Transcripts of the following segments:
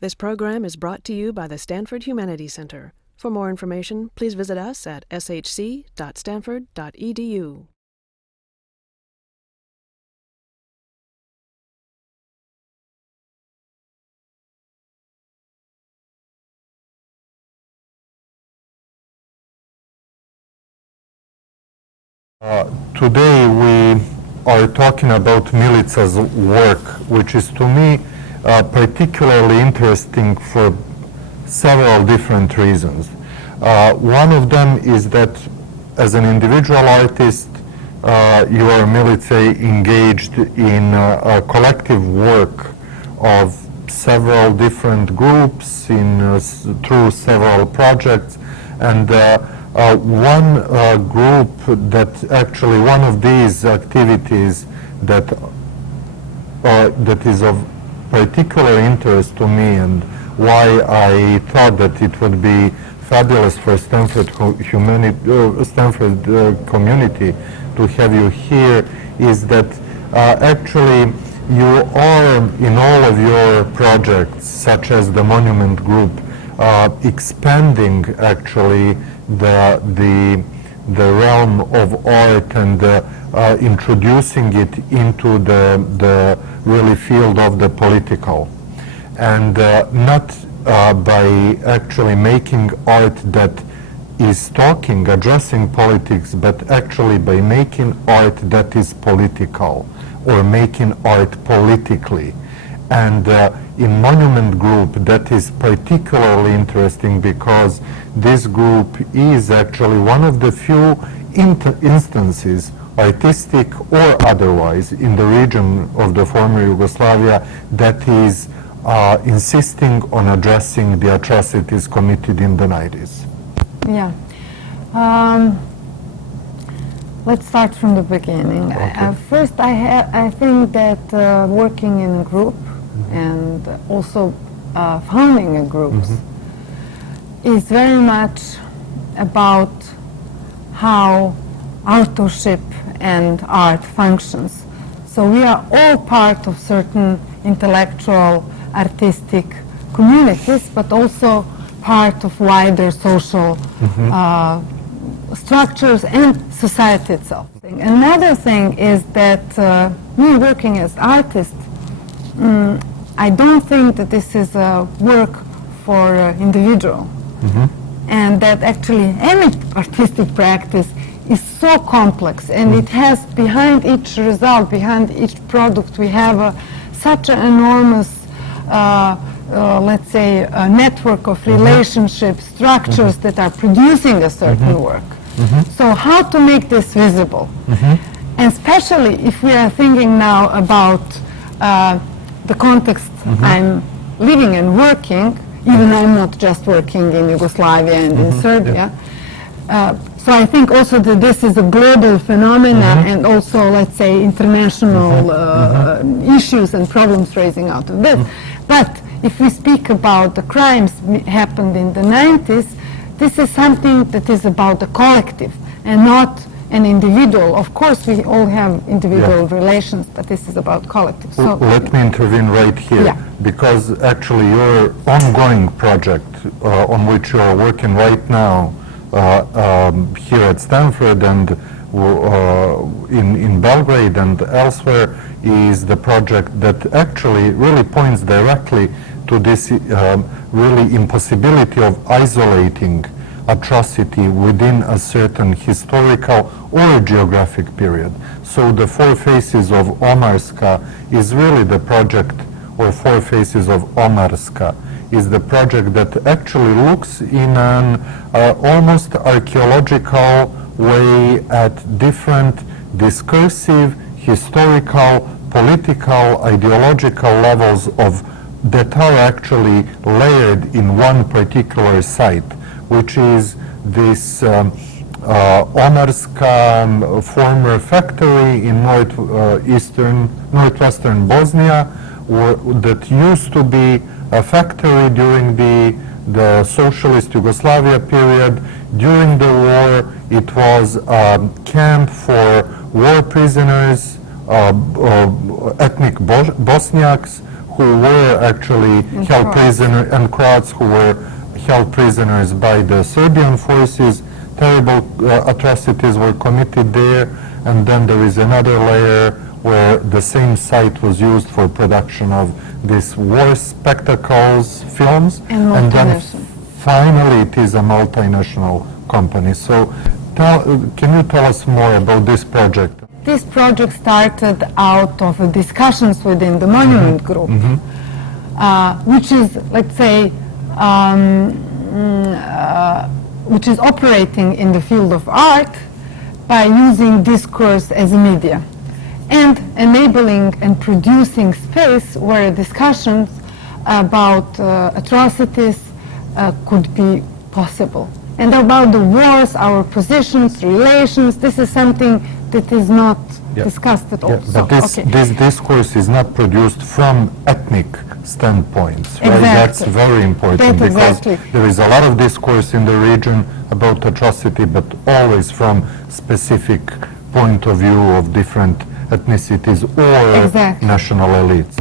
This program is brought to you by the Stanford Humanities Center. For more information, please visit us at shc.stanford.edu. Today we are talking about Milica's work, which is to me particularly interesting for several different reasons. One of them is that as an individual artist, you are, Milica, engaged in a collective work of several different groups through several projects, and one group that actually, one of these activities that is of particular interest to me, and why I thought that it would be fabulous for Stanford community to have you here, is that actually you are, in all of your projects, such as the Monument Group, expanding actually the realm of art and introducing it into the really field of the political, and not by actually making art that is addressing politics, but actually by making art that is political, or making art politically. And in Monument Group, that is particularly interesting because this group is actually one of the few instances, artistic or otherwise, in the region of the former Yugoslavia that is insisting on addressing the atrocities committed in the 90s. Yeah. Let's start from the beginning. Okay. First, I think that working in a group and also founding a groups is very much about how authorship and art functions. So we are all part of certain intellectual, artistic communities, but also part of wider social structures and society itself. Another thing is that me working as artist, I don't think that this is a work for individual, and that actually any artistic practice is so complex, and it has behind each result, behind each product, we have such an enormous, let's say, a network of relationships, structures that are producing a certain work. So how to make this visible? And especially if we are thinking now about the context I'm living and working, even I'm not just working in Yugoslavia and in Serbia. So I think also that this is a global phenomenon and also, let's say, international issues and problems raising out of this. But if we speak about the crimes happened in the 90s, this is something that is about the collective and not an individual. Of course, we all have individual relations, but this is about collective. So let me intervene right here, because actually your ongoing project on which you are working right now here at Stanford and in Belgrade and elsewhere is the project that actually really points directly to this really impossibility of isolating atrocity within a certain historical or geographic period. So the Four Faces of Omarska is really the project, or Four Faces of Omarska is the project that actually looks in an almost archaeological way at different discursive, historical, political, ideological levels that are actually layered in one particular site, which is this Omarska former factory in northwestern Bosnia, that used to be a factory during the socialist Yugoslavia period. During the war, it was a camp for war prisoners, ethnic Bosniaks, who were actually held prisoner, and Croats who were held prisoners by the Serbian forces. Terrible atrocities were committed there, and then there is another layer where the same site was used for production of these war spectacles, films, and then finally it is a multinational company. So can you tell us more about this project? This project started out of discussions within the Monument Group, which is, let's say, which is operating in the field of art by using discourse as a media and enabling and producing space where discussions about atrocities could be possible. And about the wars, our positions, relations, this is something that is not discussed at all. Yeah, but this discourse is not produced from ethnic standpoints, right? Exactly. That's very important because exactly. there is a lot of discourse in the region about atrocity, but always from specific point of view of different ethnicities or national elites.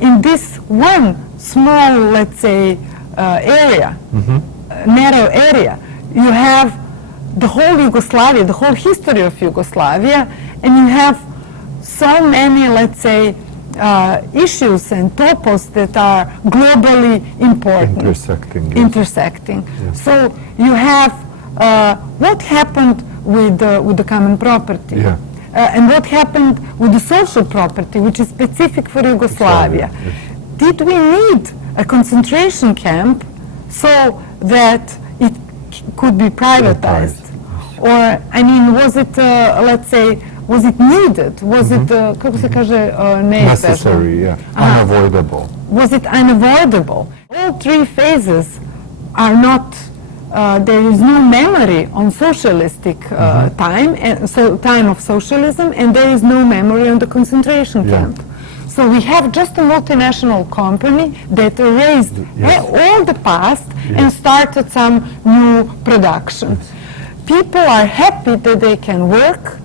In this one small, let's say, area, narrow area, you have the whole Yugoslavia, the whole history of Yugoslavia, and you have so many, let's say, issues and topos that are globally important. Intersecting. Yes. So you have what happened with the common property, and what happened with the social property, which is specific for Yugoslavia. Yes. Did we need a concentration camp so that it could be privatized? Or, I mean, was it, let's say, was it needed? Was it, kako se kaže, necessary, unavoidable? Was it unavoidable? All three phases are not, there is no memory on socialistic time, and so time of socialism, and there is no memory on the concentration camp. So we have just a multinational company that erased all the past and started some new production. People are happy that they can work,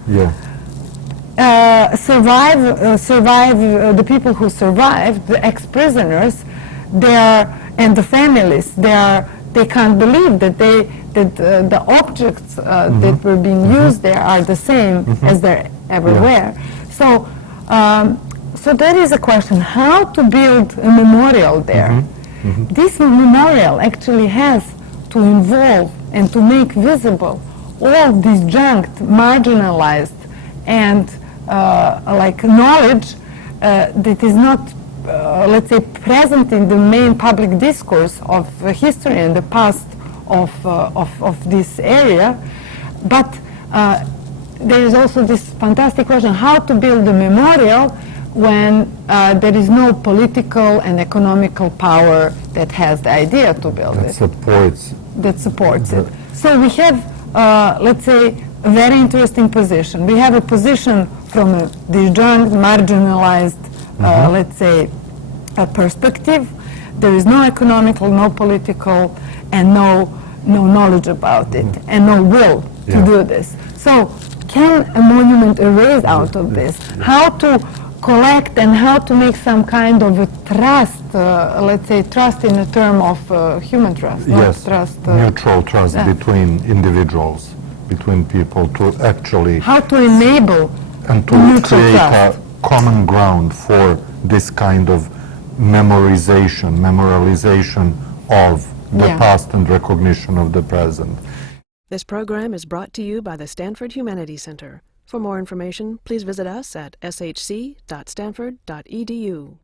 survive the people who survived, the ex-prisoners, and the families. They can't believe that the objects that were being used there are the same as they ever were. So. So there is a question, how to build a memorial there. This memorial actually has to involve and to make visible all disjunct, marginalized, and like knowledge that is not, let's say, present in the main public discourse of history and the past of this area. But there is also this fantastic question, how to build a memorial when there is no political and economical power that has the idea to build it. That supports it. So we have, let's say, a very interesting position. We have a position from a disjunct, marginalized, let's say, a perspective. There is no economical, no political, and no knowledge about it, and no will to do this. So can a monument arise out of this? How to collect and how to make some kind of a trust, let's say trust in the term of human trust. Trust, mutual trust between individuals, between people, to actually... How to enable and to create a common ground for this kind of memorialization of the past and recognition of the present. This program is brought to you by the Stanford Humanities Center. For more information, please visit us at shc.stanford.edu.